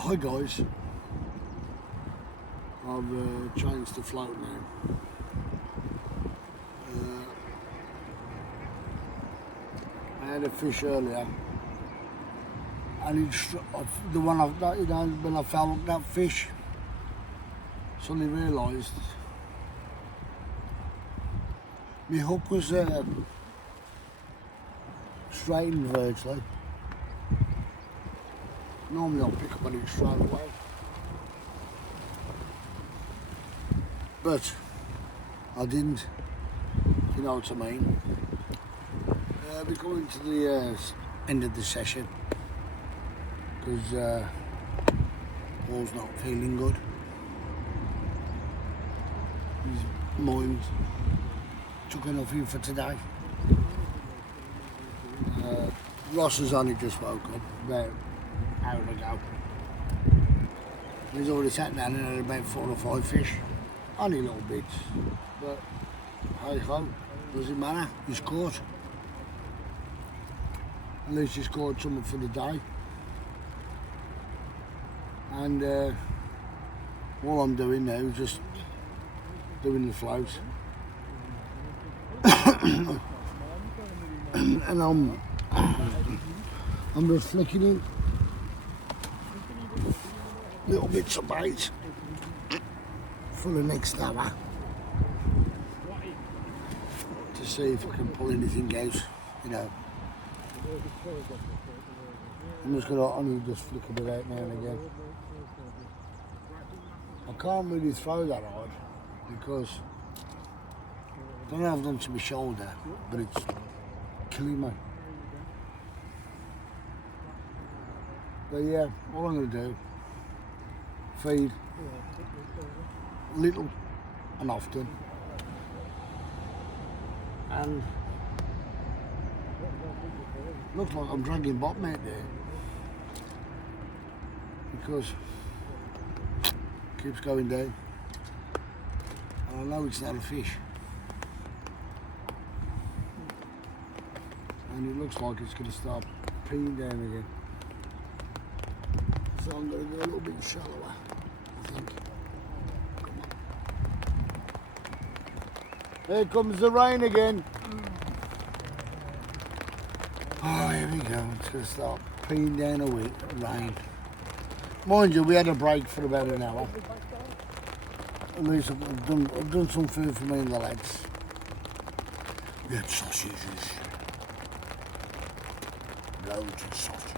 Hi guys, I've changed the float now. I had a fish earlier, and the one when I felt that fish, suddenly realised my hook was straightened virtually. Normally I'll pick up on it straight away, but I didn't. You know what I mean? We're going to the end of the session because Paul's not feeling good. His mind took enough in for today. Ross has only just woke up about an hour ago. He's already sat down and had about 4 or 5 fish. Only little bits, but hey ho, doesn't matter, he's caught. At least he's caught something for the day. And all I'm doing now is just doing the floats. And I'm just flicking in little bits of bait for the next hour to see if I can pull anything out, you know. I'm just gonna only just flick a bit out now and again. I can't really throw that hard because I don't know, I've done to my shoulder, but it's killing me. But yeah, all I'm gonna do, feed little and often, and looks like I'm dragging bottom out there because it keeps going down, and I know it's not a fish, and it looks like it's going to start peeing down again. So I'm going to go a little bit shallower, I think. Here comes the rain again. Oh, here we go. It's going to start peeing down a bit, rain. Mind you, we had a break for about an hour. At least I've done some food for me and the lads. We had sausages. Loads of sausages.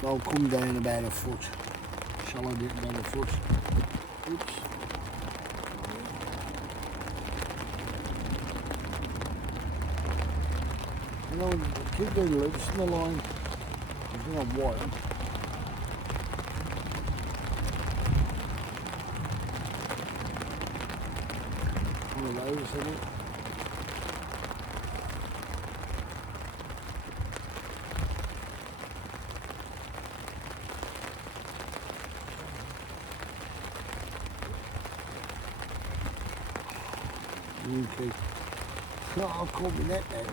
So I'll come down about a foot. Shall I get about a foot? Oops. You know, keep doing loops in the line. I think I'm wide. One of those, isn't it? Okay. Oh, I've caught my net now.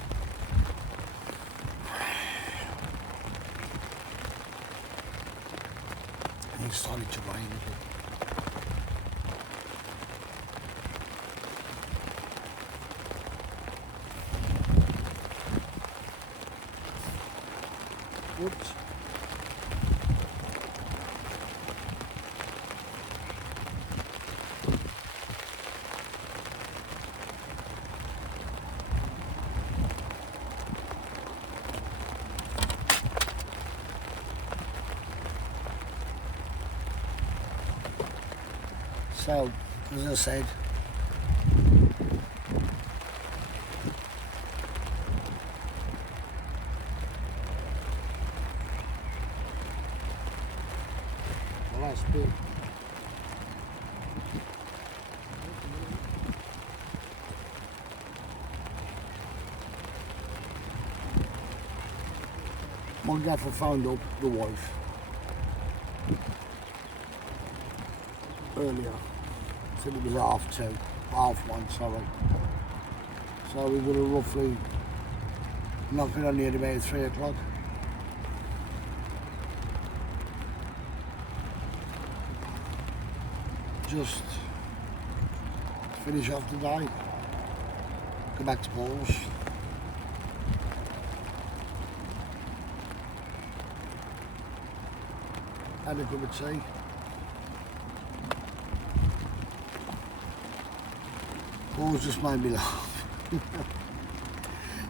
And it's starting to rain again. Whoops. So, as I said, the last bit My gaffer phoned up the wife earlier. Said it was 2:30, 1:30, sorry. So we're going to roughly knock it on here about 3 o'clock. Just finish off the day. Go back to Paul's. Had a cup of tea. Paul's just made me laugh.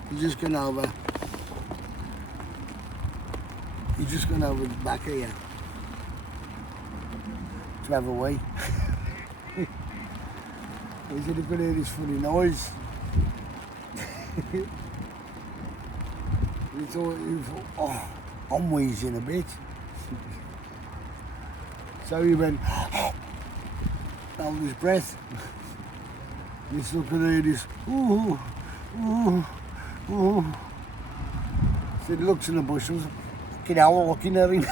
He's just gone over. He's just gone over back here to have a wee. He said he could hear this funny noise. he thought, oh, I'm wheezing a bit. So he went, held his breath. He's looking at this, ooh, ooh, ooh. So he looks in the bush, there's a fucking owl looking at him.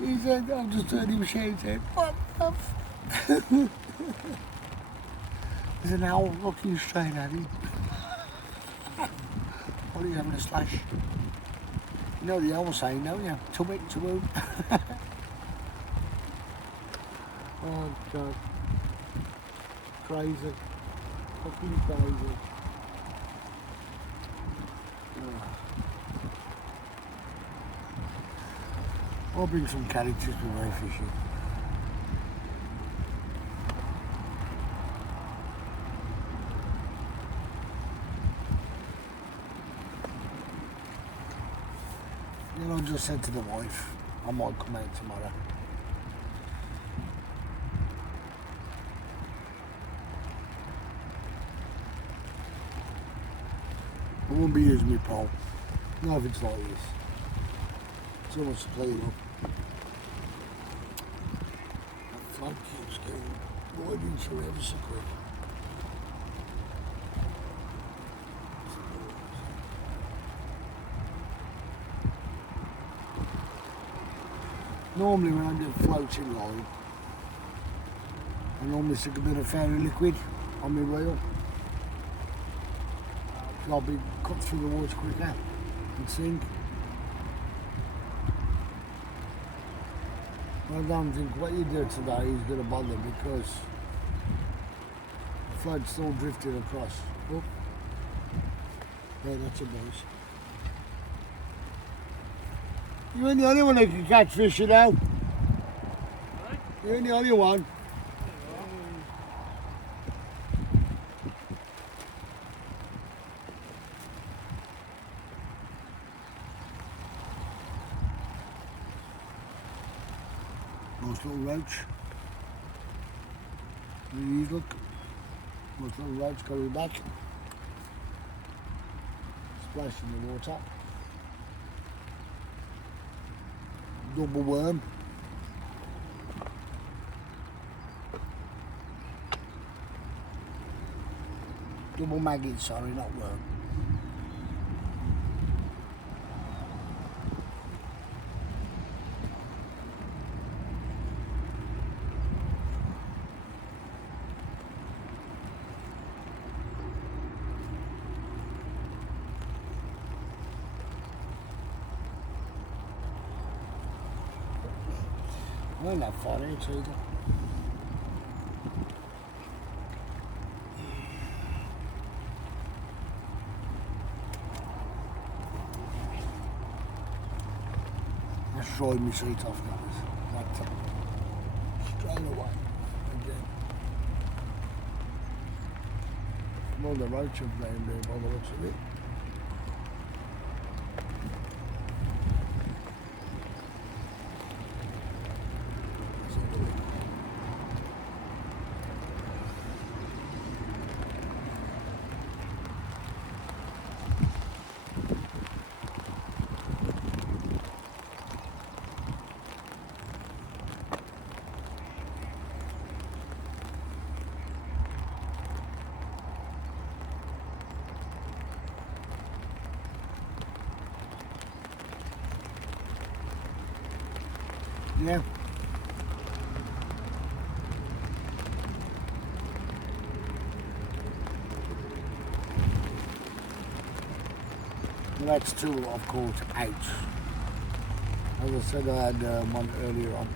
He said, I've just heard him shout, what the f-? There's an owl looking straight at him. What are you having a slash? You know the owl saying now, yeah, tummy to move. Oh God. Crazy. Fucking crazy. I'll bring some characters with my fishing. Then I just said to the wife, I might come out tomorrow. I won't be using my pole. Not if it's like this. It's almost played up. That flood keeps getting right into it ever so quick. Normally when I do floating line, I normally stick a bit of fairy liquid on my reel. I'll be cut through the water quicker and sink. But I don't think what you do today is going to bother because the flood's still drifting across. Oh. Yeah, that's a nice. You ain't the only one that can catch fish, you know. You ain't the only one. Nice little roach. These look. Nice little roach coming back. Splash in the water. Double worm. Double maggot, sorry, not worm. I ain't that far out either. That's throwing my seat off, that straight away again. Well, the roach have down there by the looks of it. Yeah. Well, that's two I've caught out. As I said, I had one earlier on.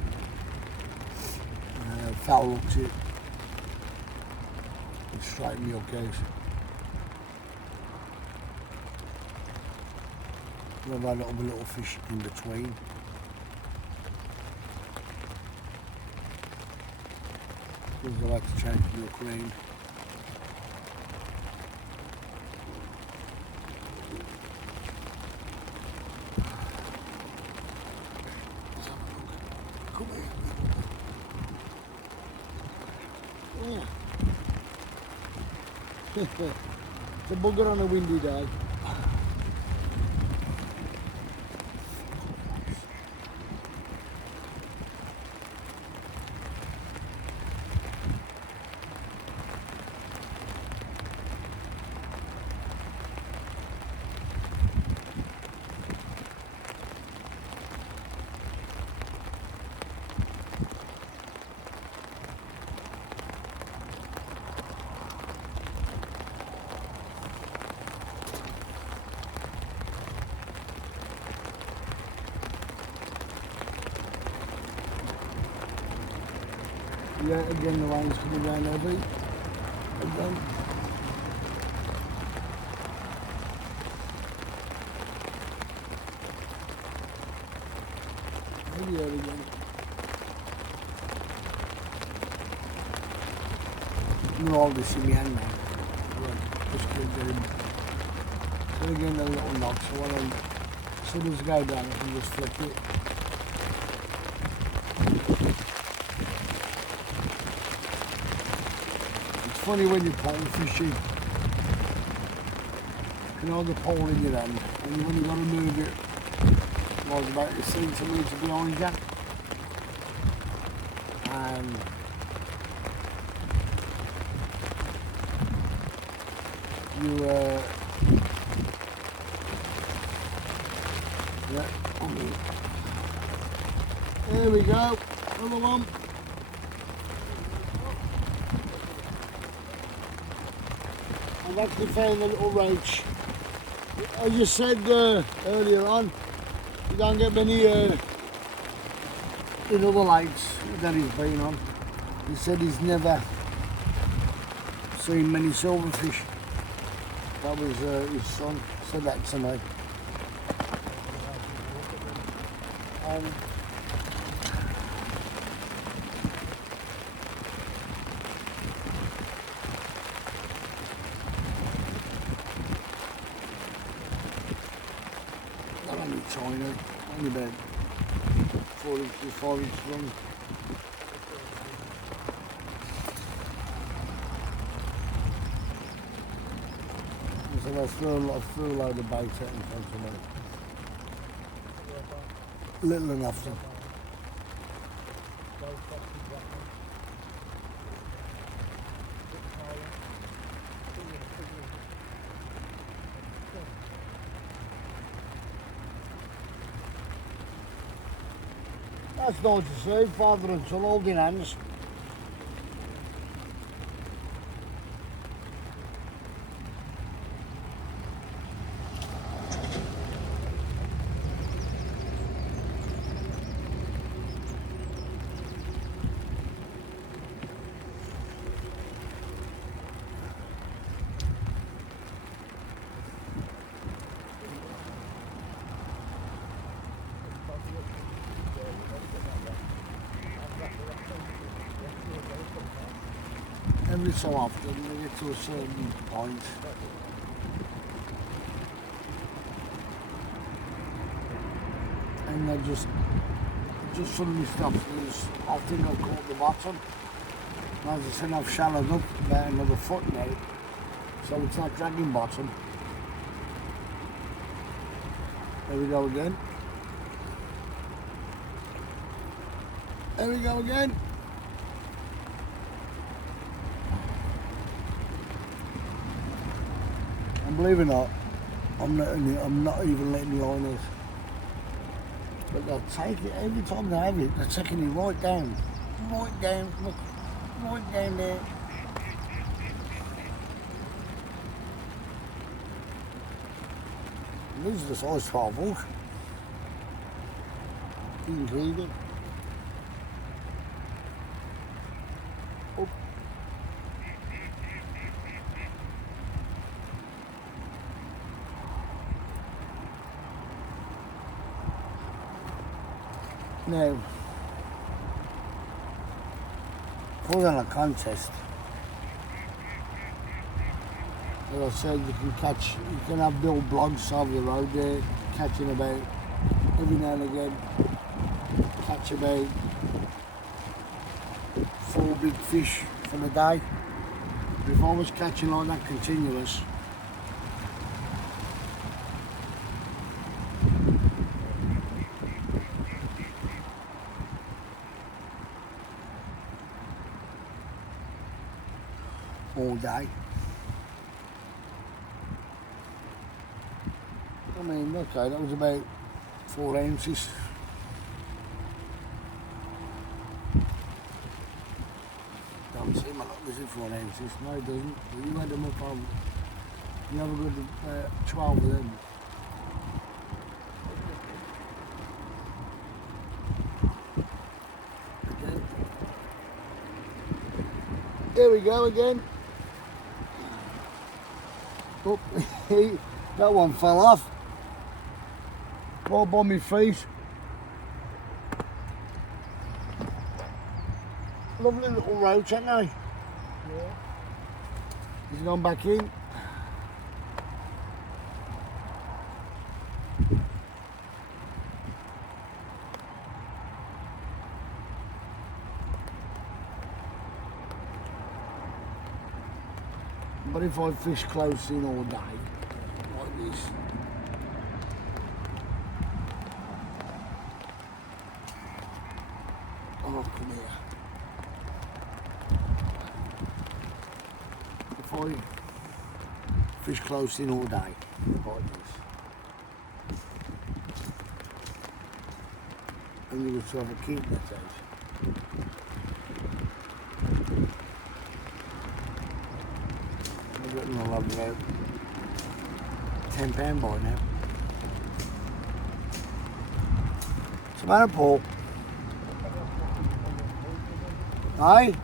Foul hooked it. It straightened me up, guys. I've had a little fish in between. Because I like to change the milk ring. Come here. Yeah. It's a bugger on a windy day. Yeah, again the rain's coming down heavy. Again. Heavy out again. I'm gonna hold this in my hand now. Right, just keep getting. So again a little knock, so when I as soon as I go down I can just flick it. Funny when you're pole fishing, you can hold the pole in your hand, and when you've got to move it, like about a centimetre behind you, and you, yeah, there we go, another one. I've actually found a little roach. As you said earlier on, you don't get many in other lakes that he's been on. He said he's never seen many silverfish. That was his son said that to me. Tiny, only about 4 inches, 5 inches long. So I threw a load of bait out in front of me. Little enough to. That's nice to see, father and son holding hands. Every so often they get to a certain point and they just suddenly stop. I think I've caught the bottom. As I said, I've shallowed up about another foot now, so it's not dragging bottom. There we go again. There we go again. And believe it or not, I'm not even letting the liners. But they'll take it, every time they have it, they're taking it right down. Right down, look, right down there. And these are the size 12 hook. You can clean it. Up. Now, for a contest, as I said, you can have little blogs of the road there, catching about, every now and again, catch about 4 big fish for the day. If I was catching like that continuous, all day. I mean, okay, that was about 4 ounces. Don't seem like this is 4 ounces. No, it doesn't. But you add them up on, you have a good 12 of them. Again. There we go again. Oh, that one fell off. Right by my feet. Lovely little roach, ain't they? Yeah. He's gone back in. But if I fish close in all day, like this, oh, come here. If I fish close in all day, like this, and you just have a keep that out. I reckon I'll have about £10 by now. What's the matter, Paul? Aye?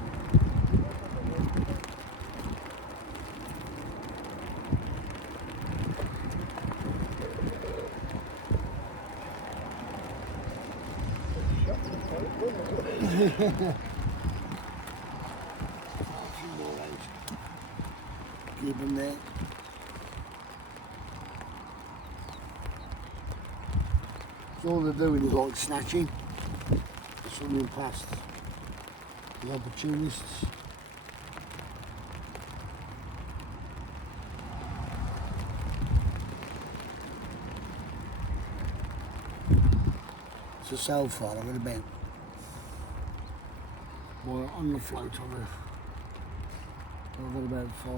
Keep them there. So all they're doing is like snatching, swimming past the opportunists. So far I've got about, well, on the float I've got about 5,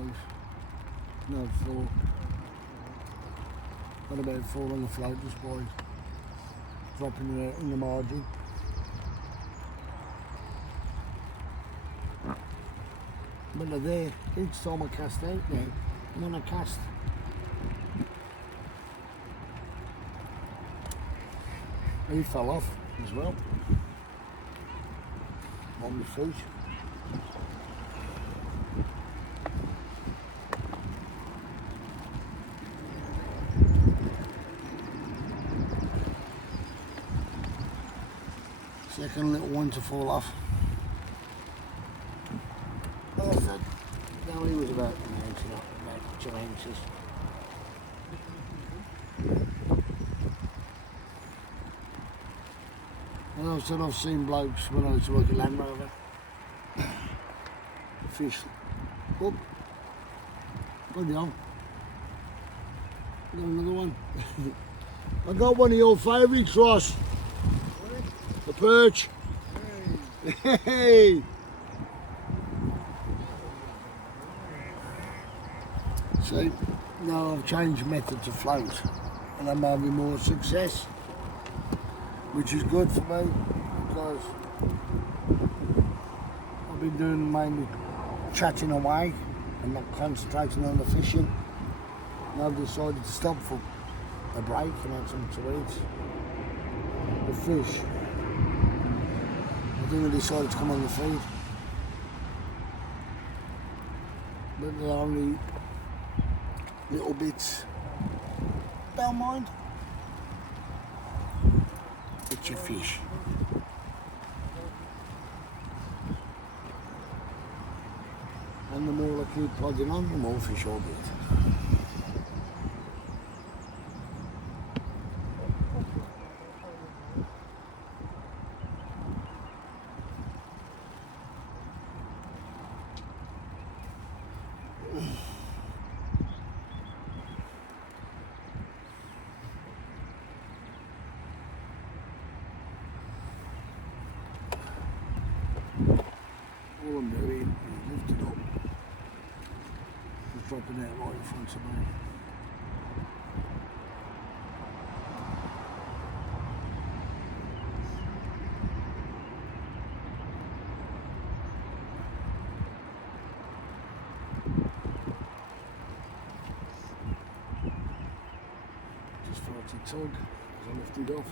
no 4, got about 4 on the float just by dropping it in the margin. But they're there, each time I cast out now, and then I cast. He fell off as well, on the feet. Second little one to fall off. Well, I said, no, he was about an inch, not about 2 inches. And I said I've seen blokes when I used to work at Land Rover. Fish. Oh, bloody hell. Got another one. I got one of your favourites, Ross. The perch. Hey. Hey. See, now I've changed method to float and I'm having more success. which is good for me because I've been doing mainly chatting away and not concentrating on the fishing. And I've decided to stop for a break and have something to eat. The fish, I think I decided to come on the feed. But they're only little bits. Don't mind. It's your fish. And the more I keep plodding on, the more fish I'll get. All I'm doing is lift it up, just dropping it right in front of me. Just thought to tug as I lift it off.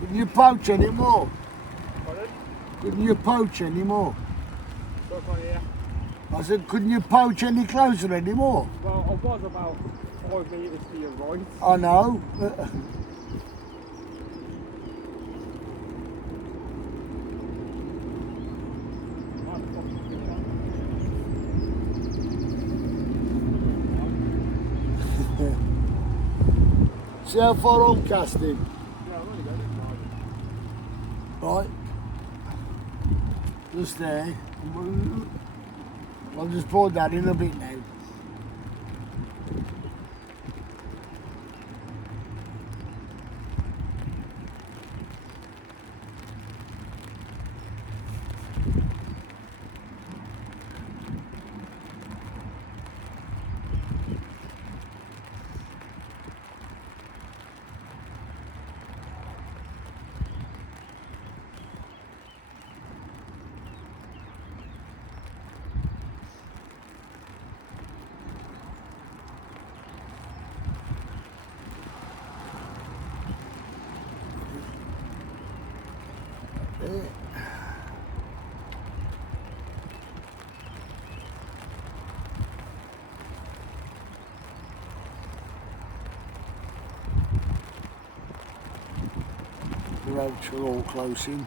Couldn't you poach anymore? Pardon? Couldn't you poach anymore? So far, yeah. I said, couldn't you poach any closer anymore? Well, I was about 5 metres to your right. I know. See how far I'm casting? Yeah, I've only got it. Right. Just there. I'll just pour that in a bit now. The roach are all close in,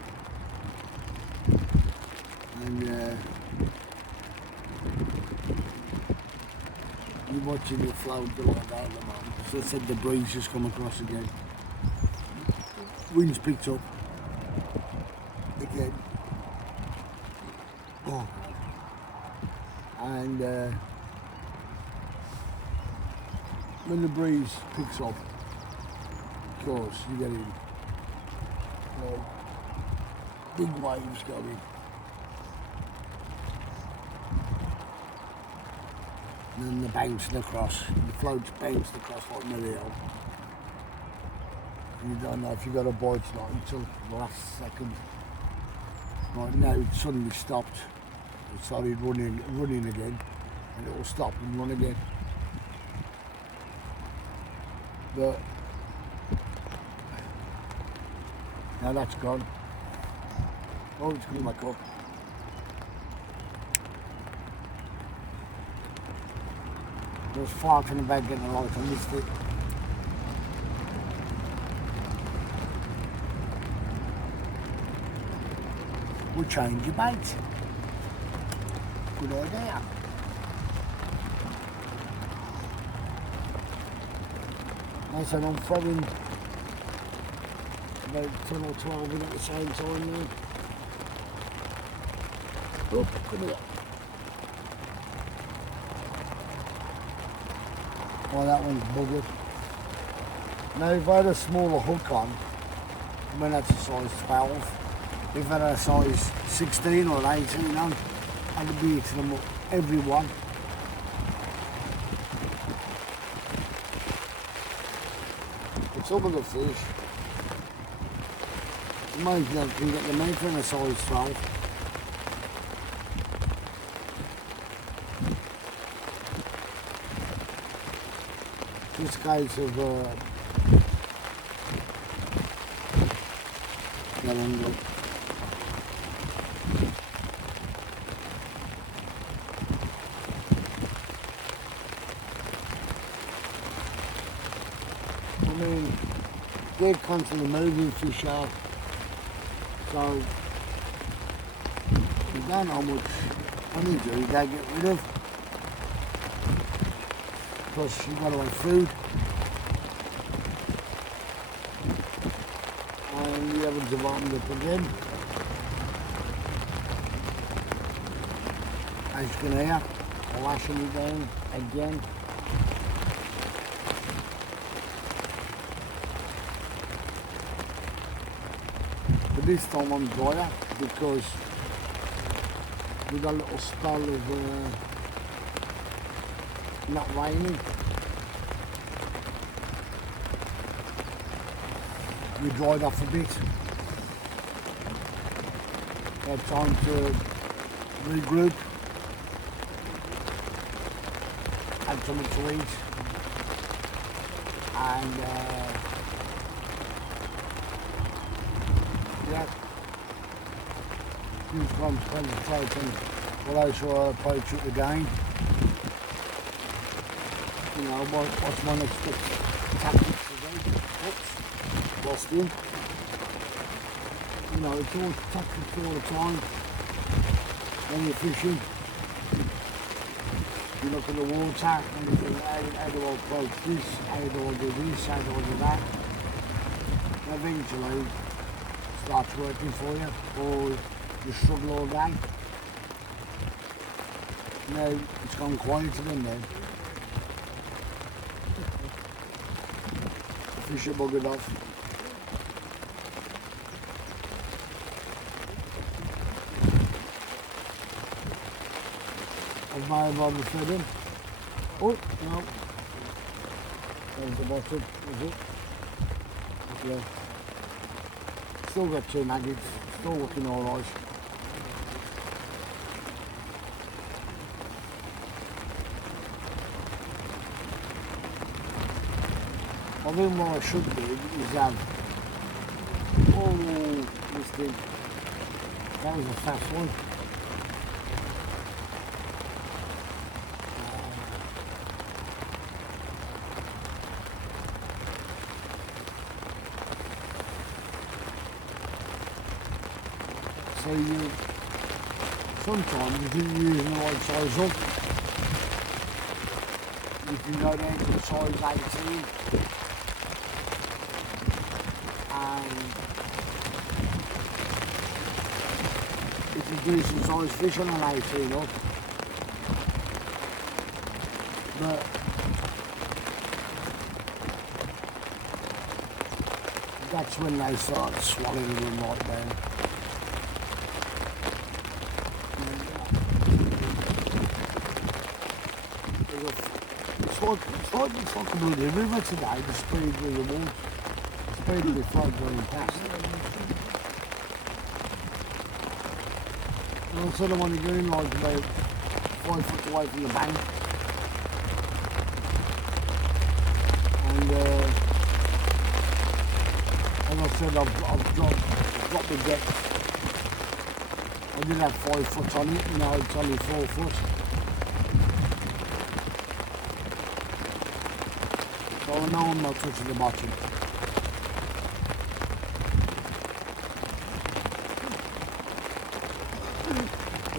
and you're watching it float like that at the moment. So I said the breeze has come across again. Wind's picked up again. Oh. And when the breeze picks up, of course, you get in big waves going. And then they're bouncing across, the float's bouncing across like the hill. And you don't know if you got a bite or not until the last second. Right now it suddenly stopped. It started running again, and it will stop and run again. But now that's gone. Oh, it's coming back up. I was farting about getting a light, I missed it. We'll change your bait. good idea. I said I'm throwing about 10 or 12 in at the same time now. Oh, come here. Oh, that one's buggered. Now, if I had a smaller hook on, I mean that's a size 12. If I had a size 16 or 18 on, I'd be eating them up, every one. But some of the fish, you might can get them out in a size 12. This case of getting good. I mean, they're constantly moving fish out, so you don't know how much honeydew they get rid of. Plus you've got to have food. And you haven't divided up again. As you can hear, lashing it down again. But this time I'm drier because we got a little spell of not raining. We dried off a bit. Had time to regroup, had something to eat, and yeah, just concentrating while I saw approach it again. You know, what's my next tactics today? Oops, lost him. You know, it's all tactics all the time when you're fishing. You look at the water and you think, how do I approach this? How do I do this? How do I do that? And eventually, it starts working for you, or you struggle all day. Now, it's gone quiet again now. Fish are buggered off. I've my about fed him. Oh, no. There's the bottom, is it? Yeah. Still got 2 maggots, still looking alright. I think what I should do is have, oh, this thing, that was a fast one. So you, sometimes if you're using the right size hook, you can go down to size 18. It's a decent sized fish on an 18 hook, but that's when they start swallowing them right down. It's like a bloody river today, the speed of the water, the speed of the flood going past. And I sort of want to get in like about 5 foot away from the bank. And as I said, I've dropped the depth. I did have 5 foot on it, now it's only 4 foot. So I know I'm not touching the bottom.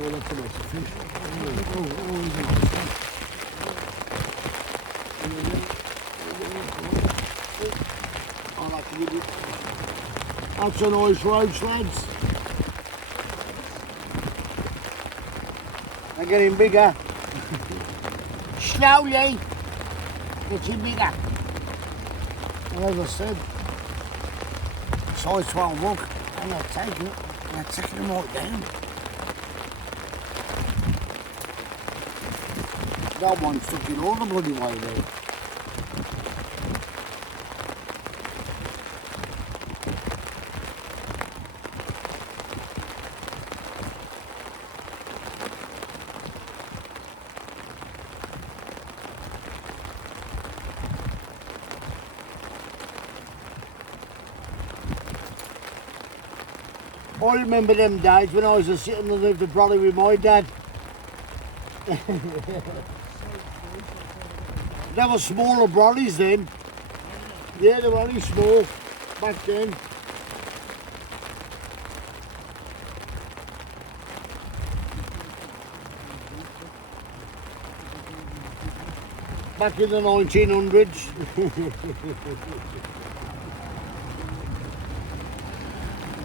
sure that's the best fish. Oh, he's a nice one. I like to give it. That's a nice roach, lads. They're getting bigger. Slowly. Getting bigger. And as I said, size 12 look. I'm not taking it. I'm taking them right down. That one stuck in all the bloody way there. I remember them days when I was sitting under the brolly with my dad. There were smaller brollies then. Yeah, they were only small back then. Back in the 1900s.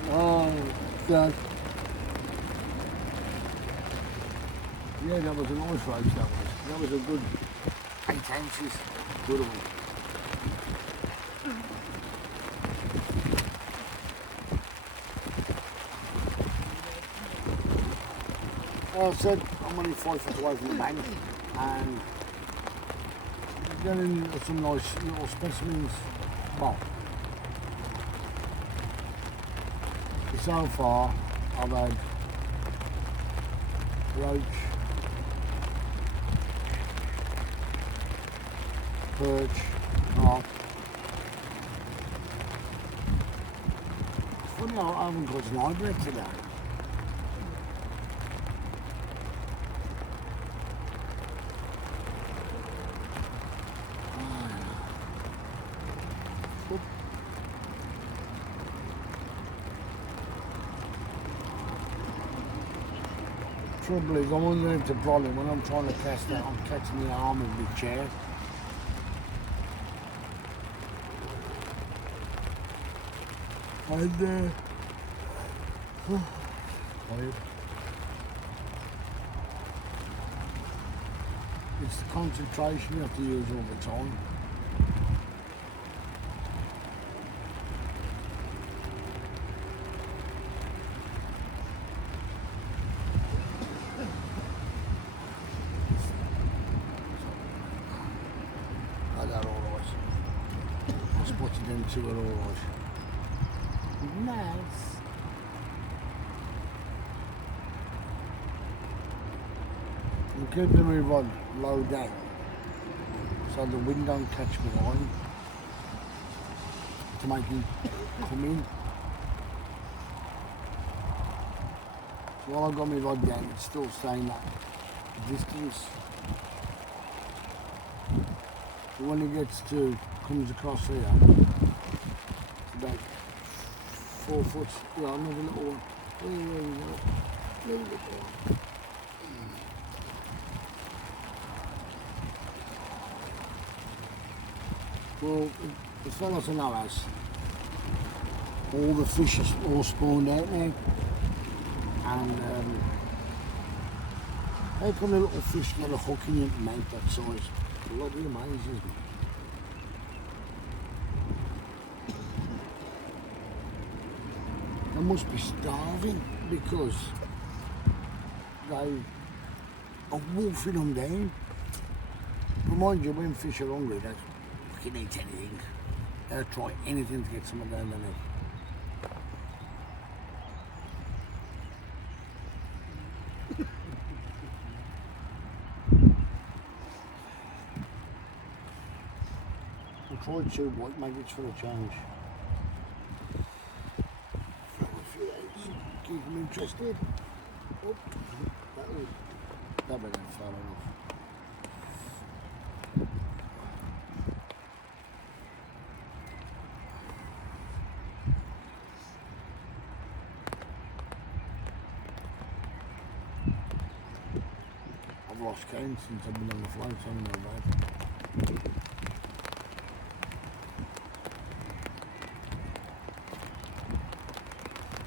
Oh, God. Yeah, that was a nice race, that was. That was a good 8 ounces. Good one. Well, I said I'm only 5 foot away from the bank and getting some nice little specimens. Well, so far I've had roach, perch, carp. It's funny I haven't got an eyebread today. Trouble is, I'm underneath the brolly when I'm trying to cast out, I'm catching the arm of the chair. And, tired. It's the concentration you have to use all the time. Them two are all right. Nice. I'm keeping my rod low down so the wind don't catch my line to make him come in. So while I've got my rod down, it's still staying that distance. So when it gets to, comes across here, about 4 foot, yeah, another little one. There you go. Little one. Well, the fellas in our house, all the fish are all spawned out now. And how come the little fish get a hook in you to make that size? Bloody amazing, isn't it? They must be starving because they are wolfing them down. But mind you, when fish are hungry, they fucking eat anything. They'll try anything to get something down their neck. I tried 2 white maggots for a change. Keep them interested. Oh, that went far enough. I've lost count since I've been on the float, so I don't know about it.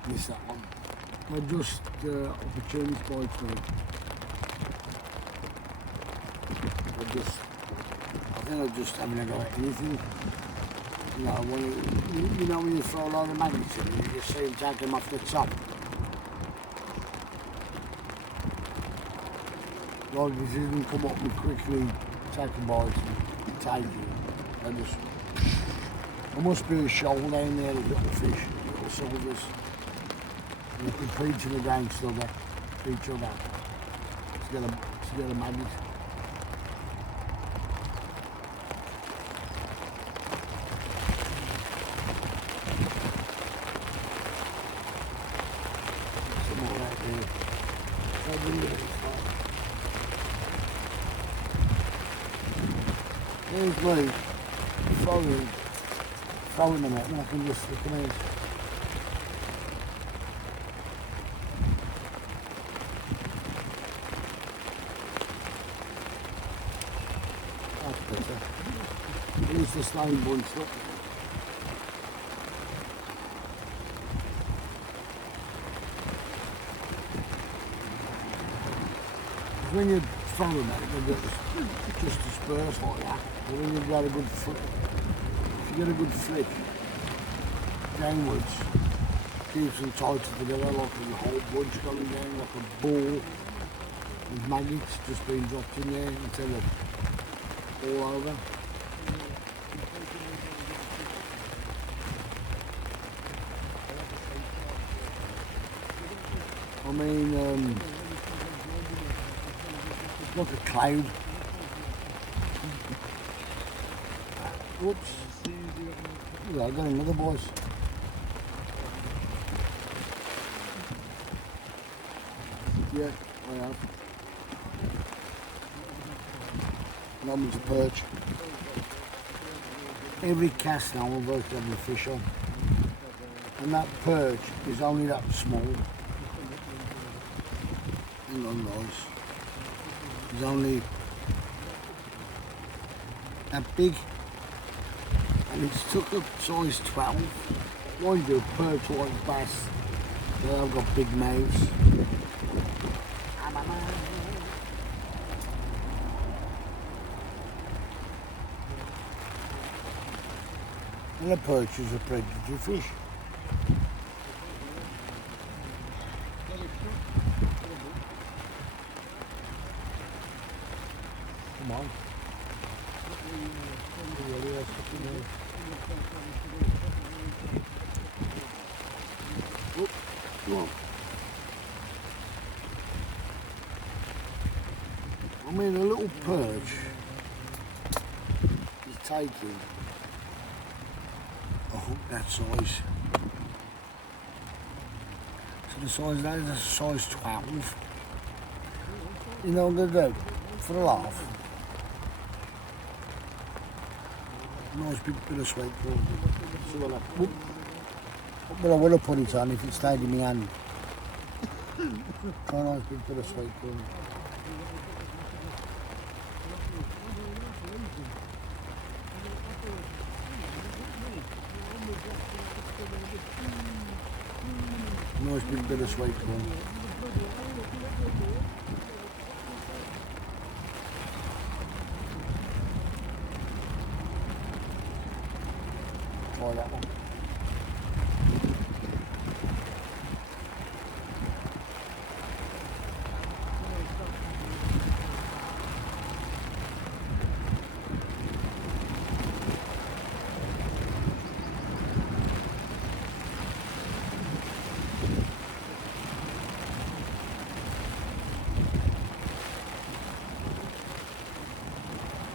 Miss that one. They're just opportunity bites, mate. I think I just haven't got anything. You know, when you throw a lot of magnets in, you just see them take them off the top. Like this didn't come up and quickly take a bite and take it. I just, there must be a shoal down there of little fish, little silvers. And they're competing against each other to get a magnet. Some more right there. Here's me throwing them out, and I can just stick them out. That's better. At least the staying bunched up. When you throw them out, they just disperse like that. But when you've got a good flick, if you get a good flick downwards, keeps them tighter together like a whole bunch going down, like a ball with magnets just being dropped in there until they're all over. I mean, it's like a cloud. Whoops. Yeah, I got another, boys. Yeah, I have. That one's a perch. Every cast now I've worked on the fish on. And that perch is only that small. Hang on, guys. It's only that big. And it's took up size 12. Mind you, perch like bass, they have got big mouths. And the perch is a predatory fish. Come on. Whoop, come on. I mean, a little perch is taking a hook that size. So the size of that is a size 12. You know what I'm going to do? For a laugh. Nice big bit of sweet corn. See what I, but I would have put it on if it stayed in my hand. Try a nice big bit of sweet corn. Nice big bit of sweet corn. Try that one.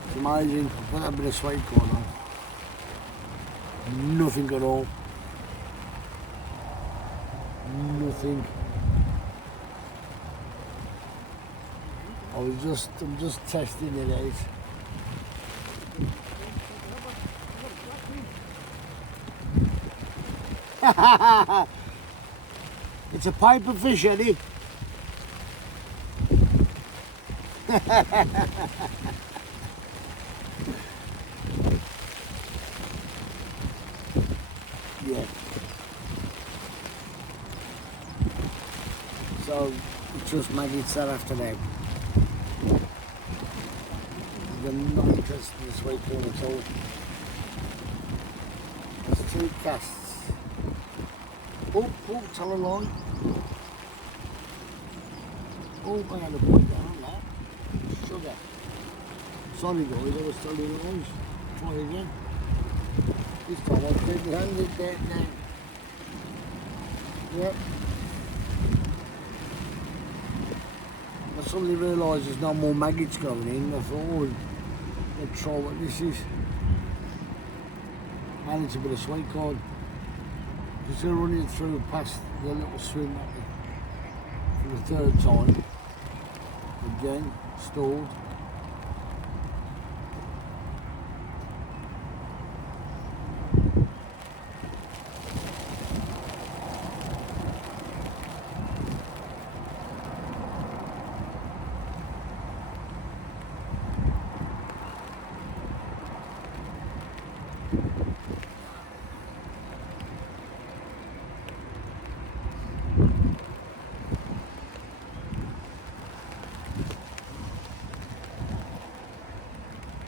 It's amazing. Put that bit of sweet corn on. Nothing at all. Nothing. I'm just testing it out. It's a piper fish, Eddie. Yeah. So it's just maggots that after that. They're not interested in the sweet corn at all. There's 2 casts. Oh, tell a lie. Oh, I had a point down that. Sugar. Sorry guys, I was telling you lies. Try again. This time I'll keep my hand in there now. Yep. I suddenly realised there's no more maggots going in. I thought, oh, let's try what this is. And it's a bit of sweet corn. Just going to run it through past the little swim for the 3rd time. Again, stalled.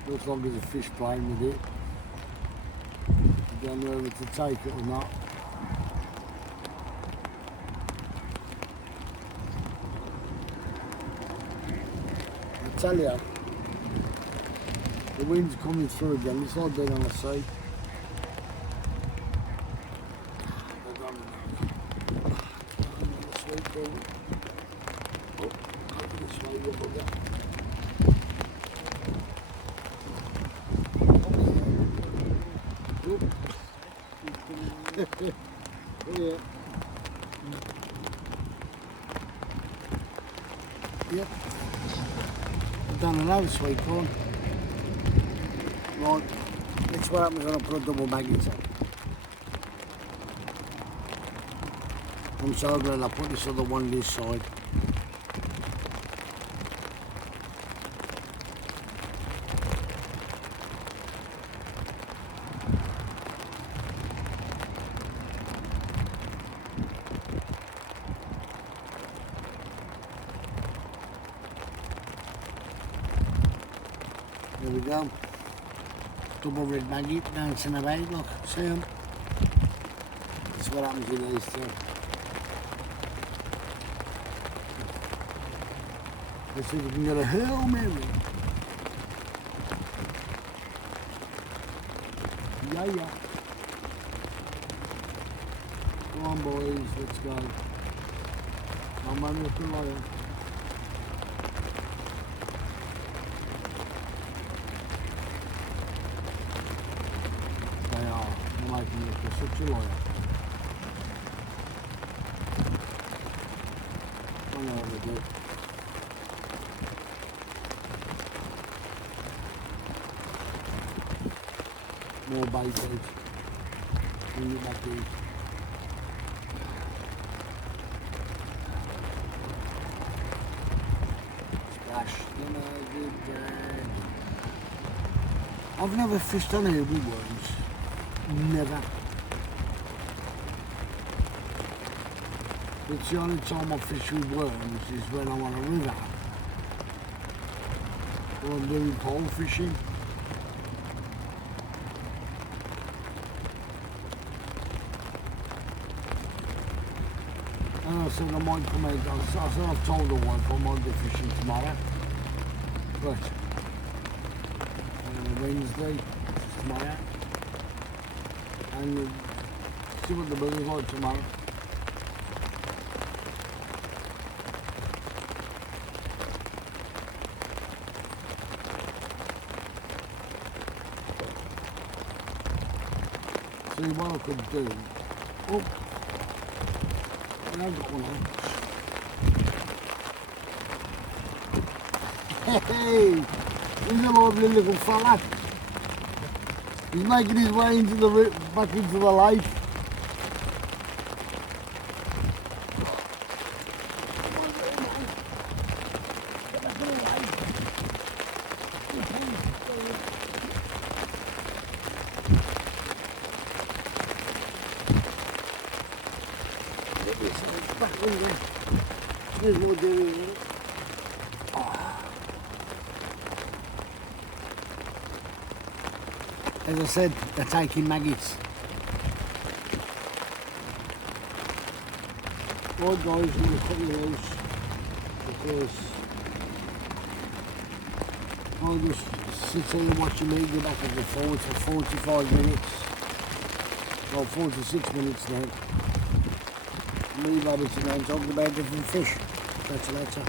Looks like there's a fish playing with it. I don't know whether to take it or not. I tell you, the wind's coming through again. It's like being on the sea. Sweet corn. Oh, look at this way, you bugger. Yeah. Yep. I've done another sweet corn. Right. That's what happens when I put a double maggot on. I'm so glad I put this other one this side. There we go. Double red maggot dancing about, look, see them? That's what happens with these two. Let's see if we can get a Hail Mary. Yeah. Come on boys, let's go. Come on, Mr. Lion. Making it for such a lawyer. I know what to do. More bait out. Bring it back in. Splash. Good drag. I've never fished on here with worms. Never. It's the only time I fish with worms is when I'm on a river or I'm doing pole fishing. And I said I might come out, I said I've told the wife I might go fishing tomorrow, but Wednesday, tomorrow. And we'll see what the weather's like tomorrow. See what I could do. Oh, I've got one out. Hey, he's a lovely little fella. He's making his way into the back into the lake. Get back in the lake. There's more doing here. As I said, they're taking maggots. Right guys, I'm going to cut the house because I'll just sit here and watch me go back at the phone for 45 minutes. Well, 46 minutes now. Me, Robertson, and talking about different fish. That's later.